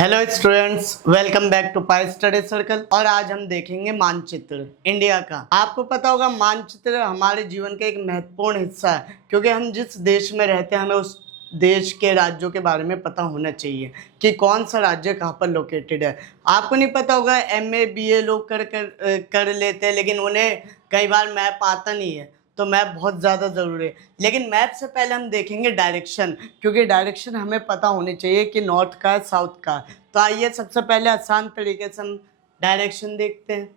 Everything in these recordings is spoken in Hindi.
Hello students, welcome back to Pi Study Circle. और आज हम देखेंगे मानचित्र इंडिया का। आपको पता होगा मानचित्र हमारे जीवन का एक महत्वपूर्ण हिस्सा है, क्योंकि हम जिस देश में रहते हैं हमें उस देश के राज्यों के बारे में पता होना चाहिए कि कौन सा राज्य कहाँ पर लोकेटेड है। आपको नहीं पता होगा, एमए बीए लोग कर लेते हैं, लेकिन उन्हें कई बार मैप आता नहीं है, तो मैप बहुत ज़्यादा ज़रूरी है। लेकिन मैप से पहले हम देखेंगे डायरेक्शन, क्योंकि डायरेक्शन हमें पता होनी चाहिए कि नॉर्थ का है साउथ का है। तो आइए सबसे पहले आसान तरीके से हम डायरेक्शन देखते हैं।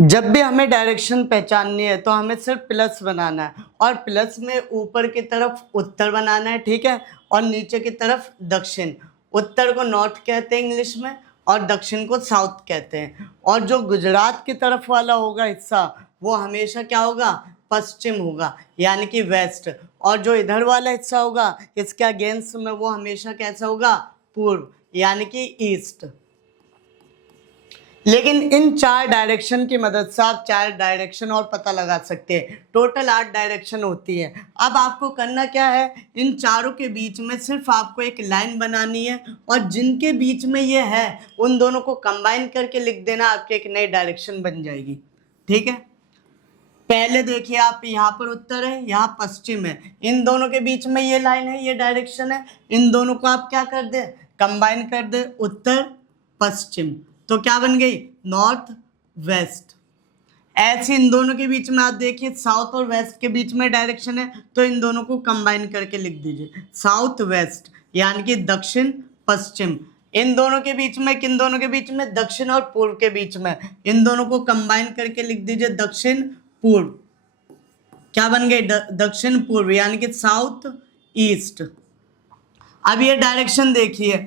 जब भी हमें डायरेक्शन पहचाननी है तो हमें सिर्फ प्लस बनाना है, और प्लस में ऊपर की तरफ उत्तर बनाना है, ठीक है, और नीचे की तरफ दक्षिण। उत्तर को नॉर्थ कहते हैं इंग्लिश में, और दक्षिण को साउथ कहते हैं। और जो गुजरात की तरफ वाला होगा हिस्सा, वो हमेशा क्या होगा, पश्चिम होगा, यानी कि वेस्ट। और जो इधर वाला हिस्सा होगा इसके अगेंस्ट में, वो हमेशा कैसा होगा, पूर्व, यानी कि ईस्ट। लेकिन इन 4 डायरेक्शन की मदद से आप 4 डायरेक्शन और पता लगा सकते हैं। टोटल 8 डायरेक्शन होती है। अब आपको करना क्या है, इन चारों के बीच में सिर्फ आपको एक लाइन बनानी है, और जिनके बीच में ये है उन दोनों को कंबाइन करके लिख देना, आपकी एक नई डायरेक्शन बन जाएगी। ठीक है, पहले देखिए, आप यहाँ पर उत्तर है, यहाँ पश्चिम है, इन दोनों के बीच में ये लाइन है, ये डायरेक्शन है। इन दोनों को आप क्या कर दे, कंबाइन कर दे, उत्तर पश्चिम। तो क्या बन गई, नॉर्थ वेस्ट। ऐसे इन दोनों के बीच में आप देखिए, साउथ और वेस्ट के बीच में डायरेक्शन है, तो इन दोनों को कंबाइन करके लिख दीजिए, साउथ वेस्ट, यानी कि दक्षिण पश्चिम। इन दोनों के बीच में, किन दोनों के बीच में, दक्षिण और पूर्व के बीच में, इन दोनों को कंबाइन करके लिख दीजिए, दक्षिण पूर्व। क्या बन गई, दक्षिण पूर्व, यानी कि साउथ ईस्ट। अब ये डायरेक्शन देखिए,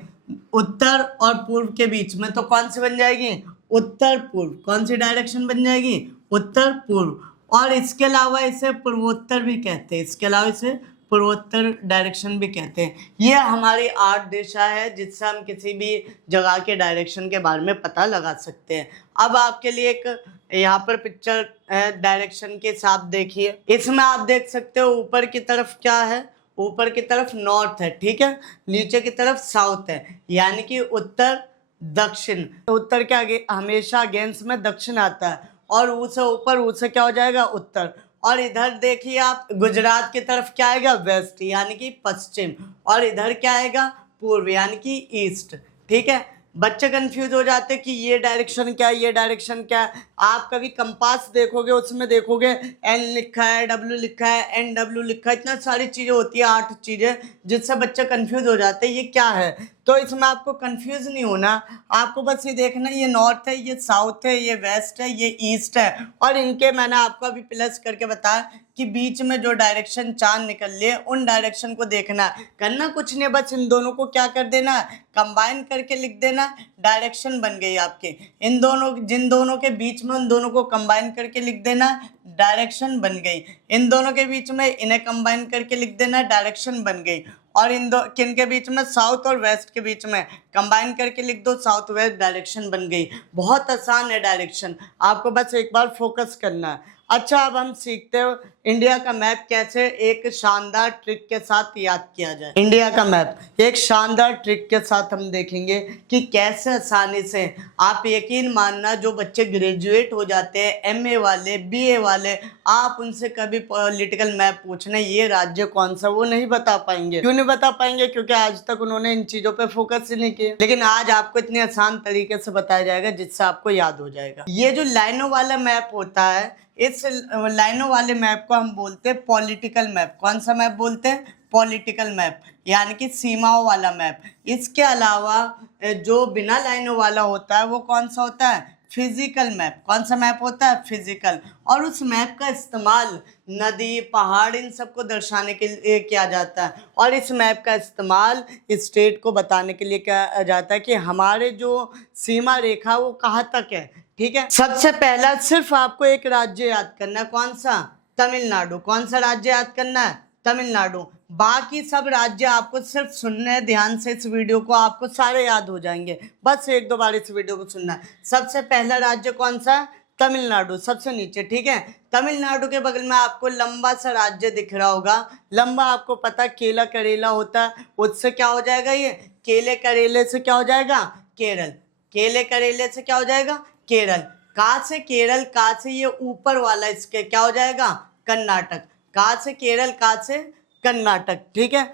उत्तर और पूर्व के बीच में, तो कौन सी बन जाएगी, उत्तर पूर्व। कौन सी डायरेक्शन बन जाएगी, उत्तर पूर्व। और इसके अलावा इसे पूर्वोत्तर भी कहते हैं, इसके अलावा इसे पूर्वोत्तर डायरेक्शन भी कहते हैं। ये हमारी 8 दिशा है जिससे हम किसी भी जगह के डायरेक्शन के बारे में पता लगा सकते हैं। अब आपके लिए एक यहाँ पर पिक्चर है डायरेक्शन के साथ, देखिए। इसमें आप देख सकते हो ऊपर की तरफ क्या है, ऊपर की तरफ नॉर्थ है, ठीक है, नीचे की तरफ साउथ है, यानी कि उत्तर दक्षिण। उत्तर के आगे हमेशा अगेंस्ट में दक्षिण आता है, और ऊ से ऊपर, ऊ से क्या हो जाएगा, उत्तर। और इधर देखिए आप, गुजरात की तरफ क्या आएगा, वेस्ट, यानी कि पश्चिम। और इधर क्या आएगा, पूर्व, यानी कि ईस्ट। ठीक है, बच्चे कंफ्यूज हो जाते कि ये डायरेक्शन क्या है, ये डायरेक्शन क्या है। आप कभी कंपास देखोगे, उसमें देखोगे एन लिखा है, डब्ल्यू लिखा है, एन डब्ल्यू लिखा है, इतना सारी चीज़ें होती है, 8 चीज़ें, जिससे बच्चे कंफ्यूज हो जाते हैं ये क्या है। तो इसमें आपको कंफ्यूज नहीं होना, आपको बस ये देखना ये नॉर्थ है, ये साउथ है, ये वेस्ट है, ये ईस्ट है। और इनके मैंने आपको अभी प्लस करके बताया कि बीच में जो डायरेक्शन चांद निकल लिए उन डायरेक्शन को देखना। करना कुछ नहीं, बस इन दोनों को क्या कर देना, कंबाइन करके लिख देना, डायरेक्शन बन गई आपके। इन दोनों, जिन दोनों के बीच में, उन दोनों को कंबाइन करके लिख देना, डायरेक्शन बन गई। इन दोनों के बीच में इन्हें कंबाइन करके लिख देना, डायरेक्शन बन गई। और इन दो किन के बीच में, साउथ और वेस्ट के बीच में कंबाइन करके लिख दो, साउथ वेस्ट, डायरेक्शन बन गई। बहुत आसान है डायरेक्शन, आपको बस एक बार फोकस करना है। अच्छा, अब हम सीखते हो इंडिया का मैप कैसे एक शानदार ट्रिक के साथ याद किया जाए। इंडिया का मैप एक शानदार ट्रिक के साथ हम देखेंगे कि कैसे आसानी से, आप यकीन मानना, जो बच्चे ग्रेजुएट हो जाते हैं, एमए वाले, बीए वाले, आप उनसे कभी पॉलिटिकल मैप पूछना ये राज्य कौन सा, वो नहीं बता पाएंगे। क्यों नहीं बता पाएंगे, क्योंकि आज तक उन्होंने इन चीजों पे फोकस ही नहीं किया। लेकिन आज आपको इतने आसान तरीके से बताया जाएगा जिससे आपको याद हो जाएगा। ये जो लाइनों वाला मैप होता है, इस लाइनों वाले मैप को हम बोलते हैं पॉलिटिकल मैप। कौन सा मैप बोलते हैं, पॉलिटिकल मैप, यानी कि सीमाओं वाला मैप। इसके अलावा जो बिना लाइनों वाला होता है वो कौन सा होता है, फिजिकल मैप। कौन सा मैप होता है, फिजिकल। और उस मैप का इस्तेमाल नदी, पहाड़, इन सबको दर्शाने के लिए किया जाता है। और इस मैप का इस्तेमाल स्टेट को बताने के लिए किया जाता है कि हमारे जो सीमा रेखा वो कहाँ तक है। ठीक है, सबसे पहला सिर्फ आपको एक राज्य याद करना है, कौन सा, तमिलनाडु। कौन सा राज्य याद करना है, तमिलनाडु। बाकी सब राज्य आपको सिर्फ सुनने हैं ध्यान से, इस वीडियो को आपको सारे याद हो जाएंगे, बस 1-2 बार इस वीडियो को सुनना है। सबसे पहला राज्य कौन सा, तमिलनाडु सबसे नीचे, ठीक है। तमिलनाडु के बगल में आपको लंबा सा राज्य दिख रहा होगा, लंबा, आपको पता केला करेला होता है, उससे क्या हो जाएगा, ये केले करेले से क्या हो जाएगा, केरल। केले करेले से क्या हो जाएगा, केरल। कहाँ से केरल, कहाँ से ये ऊपर वाला, इसके क्या हो जाएगा, कर्नाटक। कहाँ से केरल, कहाँ से कर्नाटक, ठीक है।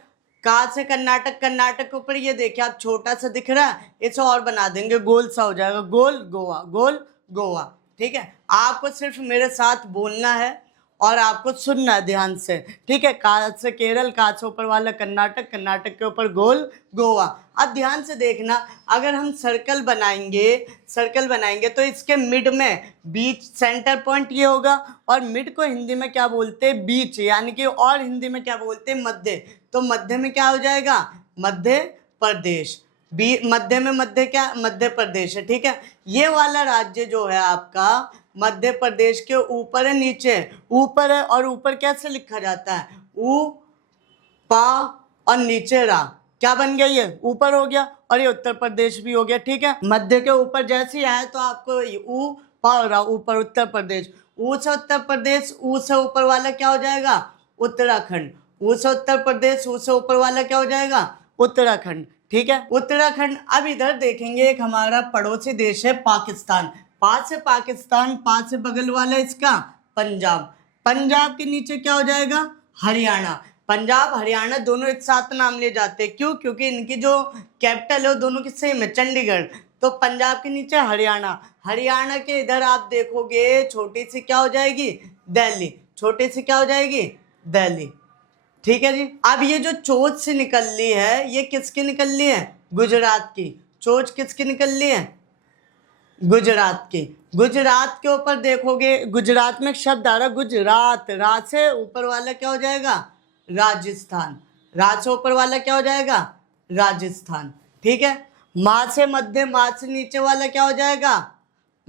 कहाँ से कर्नाटक, कर्नाटक के ऊपर ये देखिए आप छोटा सा दिख रहा है, इसे और बना देंगे, गोल सा हो जाएगा, गोल गोवा, गोल गोवा, ठीक है। आपको सिर्फ मेरे साथ बोलना है और आपको सुनना है ध्यान से, ठीक है। कहाँ से केरल, कहाँ से ऊपर वाला कर्नाटक, कर्नाटक के ऊपर गोल गोवा। अब ध्यान से देखना, अगर हम सर्कल बनाएंगे तो इसके मिड में बीच, सेंटर पॉइंट ये होगा, और मिड को हिंदी में क्या बोलते हैं, बीच, यानी कि, और हिंदी में क्या बोलते हैं, मध्य। तो मध्य में क्या हो जाएगा, मध्य प्रदेश। मध्य में, मध्य क्या, मध्य प्रदेश है, ठीक है। ये वाला राज्य जो है आपका मध्य प्रदेश के ऊपर है, नीचे, ऊपर है, और ऊपर कैसे लिखा जाता है, ऊ पा और नीचे रा, क्या बन गया, ये ऊपर हो गया, और ये उत्तर प्रदेश भी हो गया, ठीक है। मध्य के ऊपर जैसे ही आए तो आपको ऊ पा और रा, ऊपर उत्तर प्रदेश, ऊ से उत्तर प्रदेश, ऊ से ऊपर वाला क्या हो जाएगा, उत्तराखंड। ऊ से उत्तर प्रदेश, ऊ से ऊपर वाला क्या हो जाएगा, उत्तराखंड, ठीक है, उत्तराखंड। अब इधर देखेंगे, एक हमारा पड़ोसी देश है पाकिस्तान, पास से पाकिस्तान, पास से बगल वाला इसका पंजाब। पंजाब के नीचे क्या हो जाएगा, हरियाणा। पंजाब हरियाणा दोनों एक साथ नाम लिए जाते हैं, क्यों, क्योंकि इनकी जो कैपिटल है वो दोनों की सेम है, चंडीगढ़। तो पंजाब के नीचे हरियाणा, हरियाणा के इधर आप देखोगे छोटी सी क्या हो जाएगी, दिल्ली, छोटी सी क्या हो जाएगी, दिल्ली, ठीक है जी। अब ये जो चोंच से निकल ली है, ये किसकी निकल ली है, गुजरात की। चोंच किसकी निकल ली है, गुजरात की। गुजरात के ऊपर देखोगे, गुजरात में एक शब्द आ रहा है गुजरात, रा से ऊपर वाला क्या हो जाएगा, राजस्थान। रा से ऊपर वाला क्या हो जाएगा, राजस्थान, ठीक है। माँ से मध्य, माँ से नीचे वाला क्या हो जाएगा,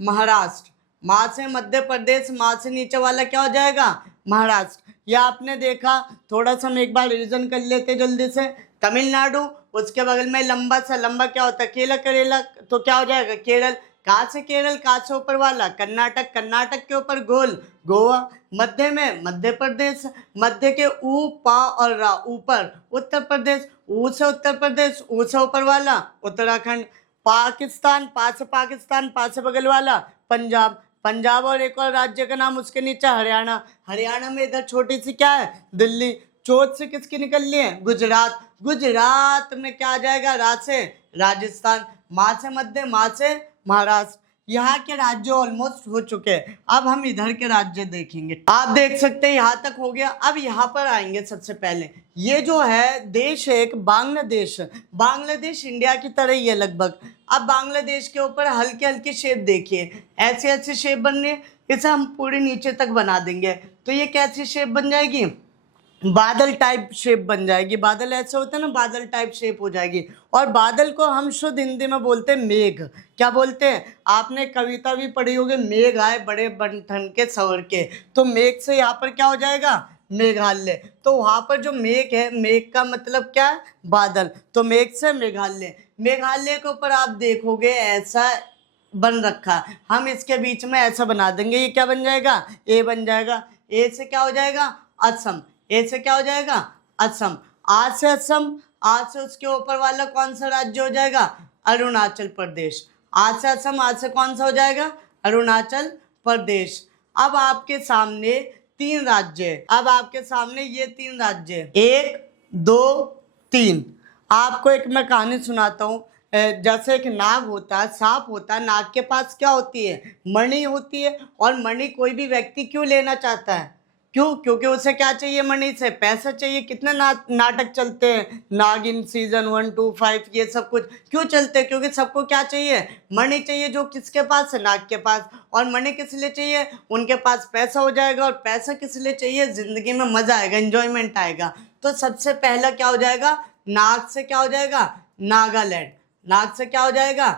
महाराष्ट्र। माँ से मध्य प्रदेश, माँ से नीचे वाला क्या हो जाएगा, महाराष्ट्र। यह आपने देखा, थोड़ा सा हम एक बार रिवीजन कर लेते जल्दी से। तमिलनाडु, उसके बगल में लंबा सा, लंबा क्या होता है, केला करेला, तो क्या हो जाएगा, केरल। कहाँ से केरल, कहाँ से ऊपर वाला, कर्नाटक। कर्नाटक के ऊपर गोल गोवा। मध्य में मध्य प्रदेश, मध्य के ऊ पा और रा, ऊपर उत्तर प्रदेश। ऊ से उत्तर प्रदेश, ऊ से ऊपर वाला उत्तराखंड। पाकिस्तान, पास से पाकिस्तान, पास से बगल वाला पंजाब। पंजाब और एक और राज्य का नाम उसके नीचे हरियाणा। हरियाणा में इधर छोटी सी क्या है, दिल्ली। चोट से किसकी निकल ली है, गुजरात। गुजरात में क्या आ जाएगा, रा से राजस्थान, माँ से मध्य, माँ से महाराष्ट्र। यहाँ के राज्य ऑलमोस्ट हो चुके हैं। अब हम इधर के राज्य देखेंगे। आप देख सकते हैं यहाँ तक हो गया। अब यहाँ पर आएंगे, सबसे पहले ये जो है देश है एक बांग्लादेश। बांग्लादेश इंडिया की तरह ही है लगभग। अब बांग्लादेश के ऊपर हल्के हल्के शेप देखिए, ऐसे ऐसे शेप बन रहे हैं। इसे हम पूरे नीचे तक बना देंगे तो ये कैसी शेप बन जाएगी, बादल टाइप शेप बन जाएगी। बादल ऐसे होते हैं ना, बादल टाइप शेप हो जाएगी। और बादल को हम शुद्ध हिंदी में बोलते हैं मेघ। क्या बोलते हैं, आपने कविता भी पढ़ी होगी, मेघ आए बड़े बन के सवर के। तो मेघ से यहाँ पर क्या हो जाएगा, मेघालय। तो वहाँ पर जो मेघ है, मेघ का मतलब क्या है, बादल। तो मेघ से मेघालय। मेघालय के ऊपर आप देखोगे ऐसा बन रखा, हम इसके बीच में ऐसा बना देंगे, ये क्या बन जाएगा, ए बन जाएगा। ए से क्या हो जाएगा, असम। ए से क्या हो जाएगा, असम। आ से असम, आ से उसके ऊपर वाला कौन सा राज्य हो जाएगा, अरुणाचल प्रदेश। आ से असम, आ से कौन सा हो जाएगा, अरुणाचल प्रदेश। अब आपके सामने तीन राज्य है। अब आपके सामने ये तीन राज्य है, 1 2 3। आपको एक मैं कहानी सुनाता हूँ। जैसे एक नाग होता है, सांप होता है, नाग के पास क्या होती है, मणि होती है। और मणि कोई भी व्यक्ति क्यों लेना चाहता है, क्यों, क्योंकि उसे क्या चाहिए, मणि से पैसा चाहिए। कितने नाटक चलते हैं, नागिन सीजन 1 2 5, ये सब कुछ क्यों चलते हैं, क्योंकि सबको क्या चाहिए, मणि चाहिए। जो किसके पास है, नाग के पास। और मणि किस लिए चाहिए, उनके पास पैसा हो जाएगा। और पैसा किस लिए चाहिए, जिंदगी में मजा आएगा, एंजॉयमेंट आएगा। तो सबसे पहला क्या हो जाएगा, नाग से क्या हो जाएगा, नागालैंड। नाग से क्या हो जाएगा,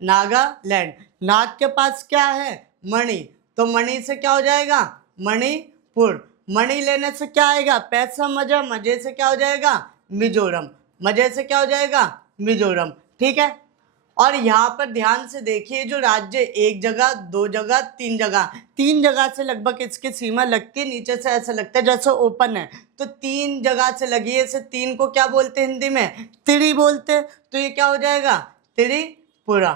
नागालैंड। नाग के पास क्या है, मणि। तो मणि से क्या हो जाएगा, मणिपुर। मणि लेने से क्या आएगा, पैसा, मजा। मजे से क्या हो जाएगा, मिजोरम। मजे से क्या हो जाएगा, मिजोरम। ठीक है, और यहाँ पर ध्यान से देखिए, जो राज्य एक जगह, दो जगह, तीन जगह से लगभग इसकी सीमा लगती है। नीचे से ऐसा लगता है जैसे ओपन है, तो 3 जगह से लगी है। इसे 3 को क्या बोलते हैं हिंदी में? त्रि बोलते हैं। तो ये क्या हो जाएगा? त्रिपुरा।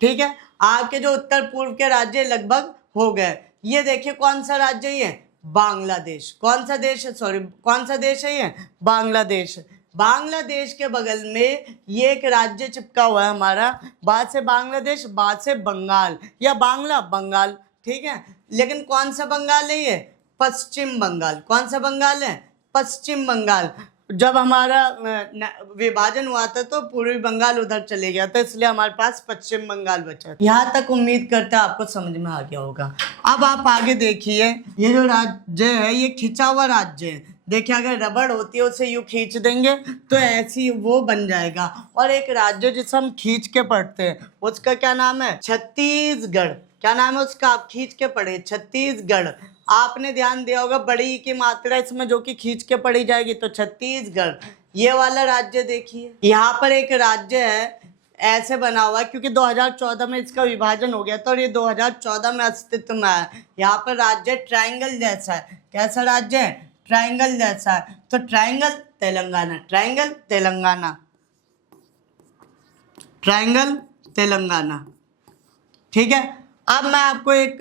ठीक है, आपके जो उत्तर पूर्व के राज्य लगभग हो गए। ये देखिए कौन सा राज्य है? ये बांग्लादेश। कौन सा देश है? सॉरी, कौन सा देश है ये? बांग्लादेश। बांग्लादेश के बगल में ये एक राज्य चिपका हुआ है हमारा, बा से बांग्लादेश, बा से बंगाल, या बांग्ला बंगाल। ठीक है, लेकिन कौन सा बंगाल है ये? पश्चिम बंगाल। कौन सा बंगाल है? पश्चिम बंगाल। जब हमारा विभाजन हुआ था तो पूर्वी बंगाल उधर चले गया था, इसलिए हमारे पास पश्चिम बंगाल बचा। यहाँ तक उम्मीद करते हैं आपको समझ में आ गया होगा। अब आप आगे देखिए, ये जो राज्य है ये खिंचा हुआ राज्य है। देखिए, अगर रबड़ होती है उसे यूं खींच देंगे तो ऐसी वो बन जाएगा। और एक राज्य जिसे हम खींच के पढ़ते हैं उसका क्या नाम है? छत्तीसगढ़। क्या नाम है उसका? आप खींच के पढ़े, छत्तीसगढ़। आपने ध्यान दिया होगा बड़ी की मात्रा इसमें जो कि खींच के पढ़ी जाएगी, तो छत्तीसगढ़। ये वाला राज्य देखिए, यहाँ पर एक राज्य है ऐसे बना हुआ है क्योंकि 2014 में इसका विभाजन हो गया था और ये 2014 में अस्तित्व में आया। यहाँ पर राज्य ट्रायंगल जैसा है। कैसा राज्य है? ट्रायंगल जैसा है। तो triangle Telangana, triangle Telangana, triangle Telangana. ठीक है, अब मैं आपको एक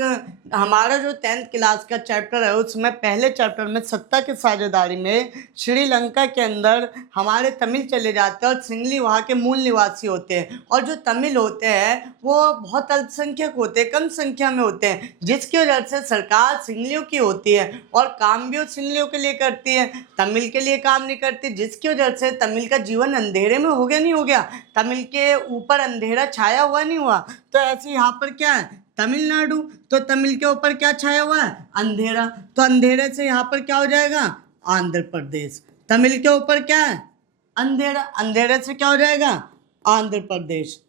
हमारा जो 10th क्लास का चैप्टर है उसमें पहले चैप्टर में सत्ता की साझेदारी में श्रीलंका के अंदर हमारे तमिल चले जाते हैं और सिंगली वहाँ के मूल निवासी होते हैं। और जो तमिल होते हैं वो बहुत अल्पसंख्यक होते हैं, कम संख्या में होते हैं, जिसकी वजह से सरकार सिंगलियों की होती है और काम भी वो सिंगलियों के लिए करती है, तमिल के लिए काम नहीं करती, जिसकी वजह से तमिल का जीवन अंधेरे में हो गया नहीं हो गया, तमिल के ऊपर अंधेरा छाया हुआ नहीं हुआ। तो ऐसे यहाँ पर क्या है? तमिलनाडु, तो तमिल के ऊपर क्या छाया हुआ है? अंधेरा। तो अंधेरे से यहाँ पर क्या हो जाएगा? आंध्र प्रदेश। तमिल के ऊपर क्या है? अंधेरा, अंधेरे से क्या हो जाएगा? आंध्र प्रदेश।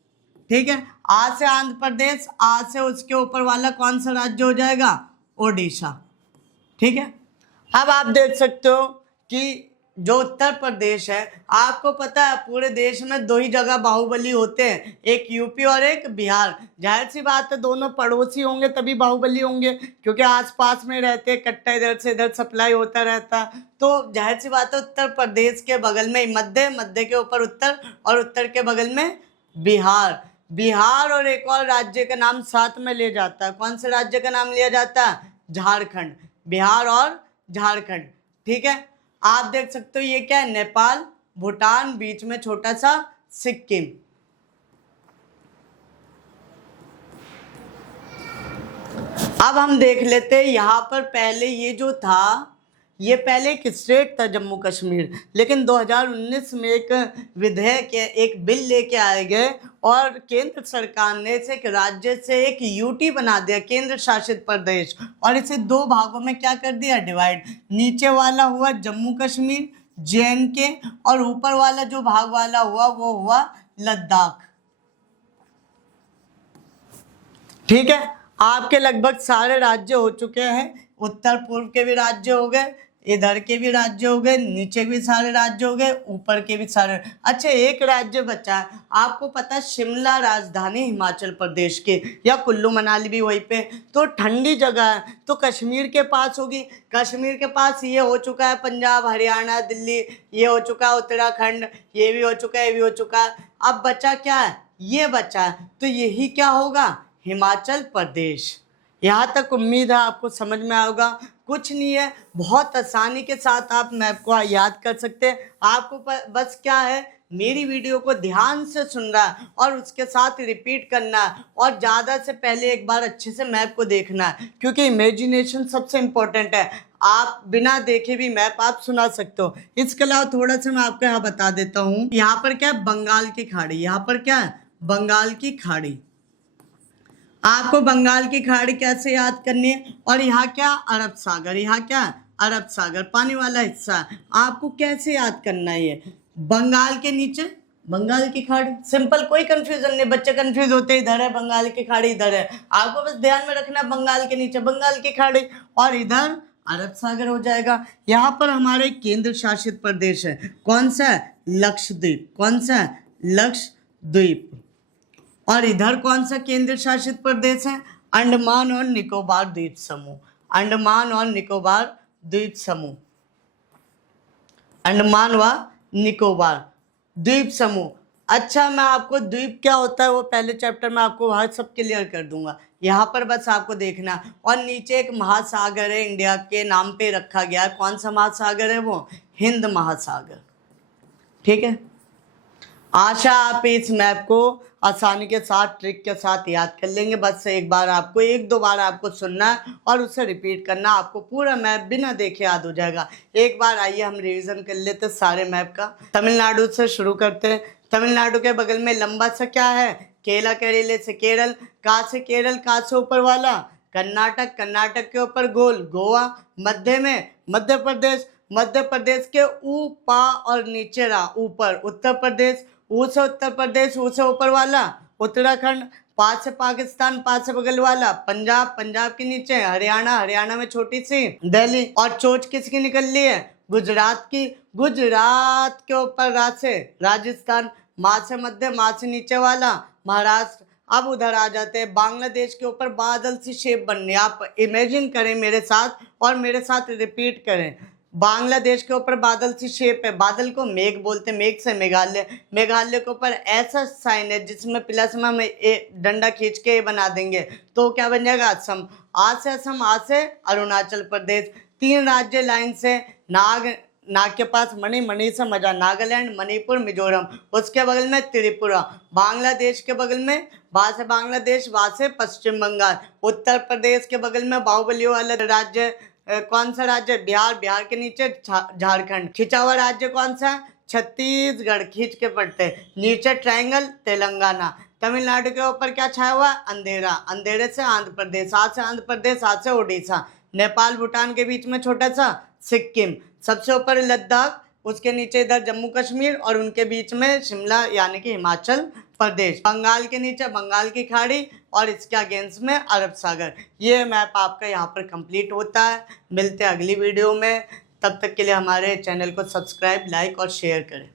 ठीक है, आ से आंध्र प्रदेश, आ से उसके ऊपर वाला कौन सा राज्य हो जाएगा? ओडिशा। ठीक है, अब आप देख सकते हो कि जो उत्तर प्रदेश है, आपको पता है पूरे देश में 2 ही जगह बाहुबली होते हैं, एक यूपी और एक बिहार। जाहिर सी बात है दोनों पड़ोसी होंगे तभी बाहुबली होंगे, क्योंकि आसपास में रहते हैं, कट्टा इधर से इधर सप्लाई होता रहता है। तो जाहिर सी बात है उत्तर प्रदेश के बगल में मध्य, मध्य के ऊपर उत्तर और उत्तर के बगल में बिहार। बिहार और एक और राज्य का नाम साथ में ले जाता है। कौन से राज्य का नाम लिया जाता है? झारखंड। बिहार और झारखंड। ठीक है, आप देख सकते हो ये क्या है? नेपाल, भूटान, बीच में छोटा सा सिक्किम। अब हम देख लेते हैं यहाँ पर पहले ये जो था ये पहले एक स्टेट था जम्मू कश्मीर, लेकिन 2019 में एक विधेयक, एक बिल लेके आए गए और केंद्र सरकार ने इसे एक राज्य से एक यूटी बना दिया, केंद्र शासित प्रदेश, और इसे 2 भागों में क्या कर दिया? डिवाइड। नीचे वाला हुआ जम्मू कश्मीर JNK और ऊपर वाला जो भाग वाला हुआ वो हुआ लद्दाख। ठीक है, आपके लगभग सारे राज्य हो चुके हैं। उत्तर पूर्व के भी राज्य हो गए, इधर के भी राज्य हो गए, नीचे भी सारे राज्य हो गए, ऊपर के भी सारे। अच्छा, एक राज्य बचा है, आपको पता है शिमला राजधानी हिमाचल प्रदेश की, या कुल्लू मनाली भी वहीं पे। तो ठंडी जगह है तो कश्मीर के पास होगी। कश्मीर के पास ये हो चुका है पंजाब, हरियाणा, दिल्ली, ये हो चुका है उत्तराखंड, ये भी हो चुका है, ये भी हो चुका है। अब बचा क्या है? ये बचा है, तो यही क्या होगा? हिमाचल प्रदेश। यहाँ तक उम्मीद है आपको समझ में आएगा। कुछ नहीं है, बहुत आसानी के साथ आप मैप को याद कर सकते हैं। आपको बस क्या है, मेरी वीडियो को ध्यान से सुनना है और उसके साथ रिपीट करना है, और ज़्यादा से पहले एक बार अच्छे से मैप को देखना है, क्योंकि इमेजिनेशन सबसे इम्पोर्टेंट है। आप बिना देखे भी मैप आप सुना सकते हो। इसके अलावा थोड़ा सा मैं आपको यहाँ बता देता हूँ। यहाँ पर क्या है? बंगाल की खाड़ी। यहाँ पर क्या है? बंगाल की खाड़ी। आपको बंगाल की खाड़ी कैसे याद करनी है? और यहाँ क्या? अरब सागर। यहाँ क्या? अरब सागर, पानी वाला हिस्सा। आपको कैसे याद करना है? ये बंगाल के नीचे बंगाल की खाड़ी, सिंपल, कोई कंफ्यूजन नहीं। बच्चे कंफ्यूज होते इधर है बंगाल की खाड़ी, इधर है। आपको बस ध्यान में रखना बंगाल के नीचे बंगाल की खाड़ी और इधर अरब सागर हो जाएगा। यहाँ पर हमारे केंद्र शासित प्रदेश है, कौन सा है? लक्षद्वीप। कौन सा है? लक्षद्वीप। और इधर कौन सा केंद्र शासित प्रदेश है? अंडमान और निकोबार द्वीप समूह। अंडमान और निकोबार द्वीप समूह, अंडमान व निकोबार द्वीप समूह। अच्छा, मैं आपको द्वीप क्या होता है वो पहले चैप्टर में आपको वहाँ सब क्लियर कर दूंगा, यहाँ पर बस आपको देखना। और नीचे एक महासागर है, इंडिया के नाम पे रखा गया है। कौन सा महासागर है वो? हिंद महासागर। ठीक है, आशा आप इस मैप को आसानी के साथ ट्रिक के साथ याद कर लेंगे। बस एक बार आपको, एक दो बार आपको सुनना है और उससे रिपीट करना, आपको पूरा मैप बिना देखे याद हो जाएगा। एक बार आइए हम रिवीजन कर लेते सारे मैप का। तमिलनाडु से शुरू करते हैं। तमिलनाडु के बगल में लंबा सा क्या है? केला, केरले से केरल, का से केरल, का से ऊपर वाला कर्नाटक, कर्नाटक के ऊपर गोल गोवा, मध्य में मध्य प्रदेश, मध्य प्रदेश के ऊपर और नीचे रहा ऊपर उत्तर प्रदेश, ऊ से उत्तर प्रदेश, ऊ से ऊपर वाला उत्तराखंड, पा से पाकिस्तान, पा से बगल वाला पंजाब, पंजाब के नीचे हरियाणा, हरियाणा में छोटी सी दिल्ली, और चोच किसकी निकल ली है? गुजरात की, गुजरात के ऊपर रा से राजस्थान, माँ से मध्य, माँ से नीचे वाला महाराष्ट्र। अब उधर आ जाते हैं, बांग्लादेश के ऊपर बादल सी शेप बननी है। आप इमेजिन करें मेरे साथ और मेरे साथ रिपीट करें। बांग्लादेश के ऊपर बादल सी शेप है, बादल को मेघ बोलते हैं, मेघ से मेघालय, मेघालय के ऊपर ऐसा साइन है जिसमें प्लस में हम डंडा खींच के बना देंगे तो क्या बन जाएगा? असम। आ से असम, आ से अरुणाचल प्रदेश। 3 राज्य लाइन से, नाग के पास मणि, मणि से मजा, नागालैंड, मणिपुर, मिजोरम। उसके बगल में त्रिपुरा। बांग्लादेश के बगल में बा से बांग्लादेश, वा से पश्चिम बंगाल। उत्तर प्रदेश के बगल में बाहुबलियों वाला राज्य कौन सा राज्य? बिहार, बिहार के नीचे झारखंड। खिंचा हुआ राज्य कौन सा? छत्तीसगढ़, खींच के पढ़ते। नीचे ट्रायंगल तेलंगाना। तमिलनाडु के ऊपर क्या छाया हुआ? अंधेरा, अंधेरे से आंध्र प्रदेश, आज से आंध्र प्रदेश, आज से उड़ीसा। नेपाल भूटान के बीच में छोटा सा सिक्किम, सबसे ऊपर लद्दाख, उसके नीचे इधर जम्मू कश्मीर और उनके बीच में शिमला यानी कि हिमाचल प्रदेश। बंगाल के नीचे बंगाल की खाड़ी और इसके अगेंस्ट में अरब सागर। ये मैप आपका यहाँ पर कंप्लीट होता है। मिलते हैं अगली वीडियो में, तब तक के लिए हमारे चैनल को सब्सक्राइब, लाइक और शेयर करें।